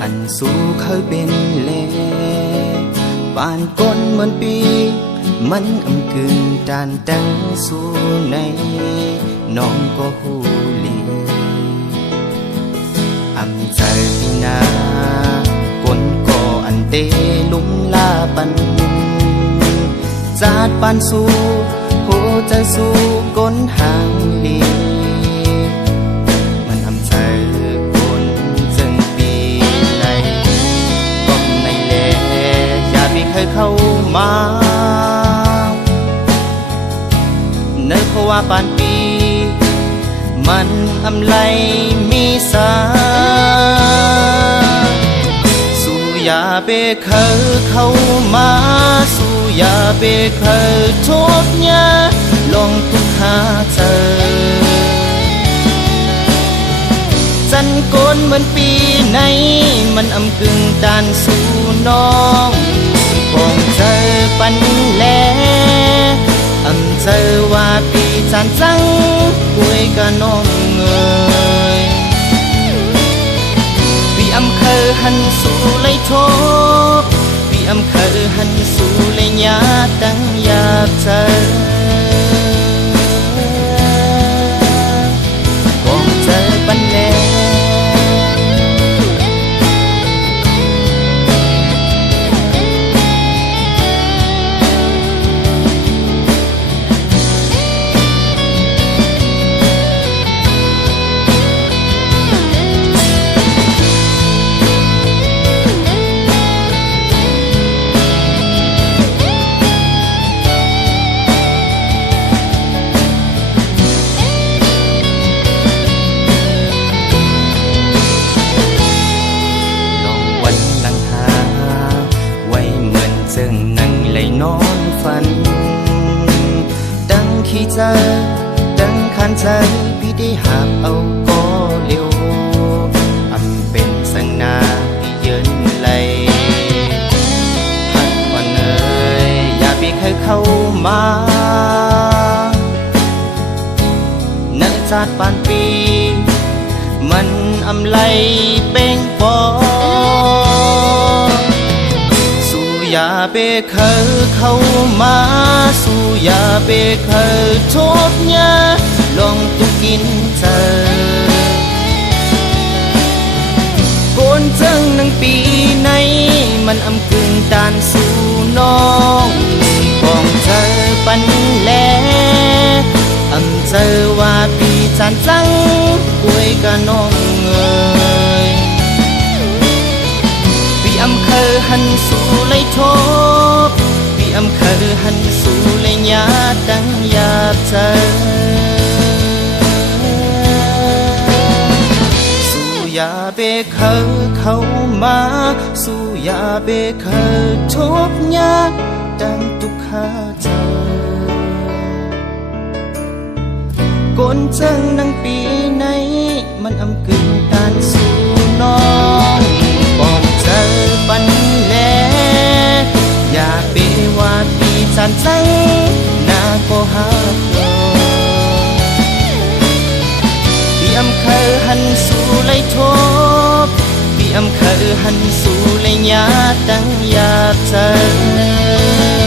อันสู้เคยเป็นแลบ้านก้นเหมือนปีมันอำกึ่งดานดังสู้ในน้องก็หูลีอำใจพี่นาก้นก็อันเตลุ่มลาปันจาดปานสู้โหใจสู้ก้นห่างลีมันอำใจก้นจึงปีในก็ในแลอย่ามีใครเข้ามาเนื้อเพราะว่าปานปีมันอำไลมีสาสู่อย่าเบเคยเข้ามาสู่อย่าเบเคยทุกข์ยากลองทุกหาเจอจันโกนเหมือนปีไหนมันอำกึ่งดานสู่น้องกองเจอปันแลอำเจอว่าปีจันจังป่วยกะน้องเอ่ยปีอำเคยหันสู่เลยโทบปีอำเคยหันสู่เลยยาดังอยากเจอกองเจอปันแลนอนฝันดังขี้เจอดังขันใจพี่ได้หาบเอาก็เร็วอำเป็นสังนาพี่เยินไหลพัดวันเอ่ยอย่าพี่เคยเข้ามาเนื้อจาดปานปีมันอำไลเป่งปออย่าเบเคยเข้ามาสู่อย่าเบเคยทุกข์ยากลองตุกินเจอโกนเจิงนังปีไหนมันอำกึ่งดานสู่น้องกองเจอปันแลอำเจอว่าปีจานจังป่วยกะน้องเอ่ยปีอำเคยหันสู่เลยโทบปีอำเคยหันสู่เลยยาดังอยากเจอสู่อย่าเบเคยเข้ามาสู่อย่าเบเคยทุกข์ยากดังทุกหาเจอก้นเจิงนังปีไหนมันอำกึ่งดานสู่น้องกองเจอปันแลอย่าเปว่าปีจันจังนาก็หาโลปีอำเคยหันสู่เลยโทบปีอำเคยหันสู่เลยยาดังอยากเจอ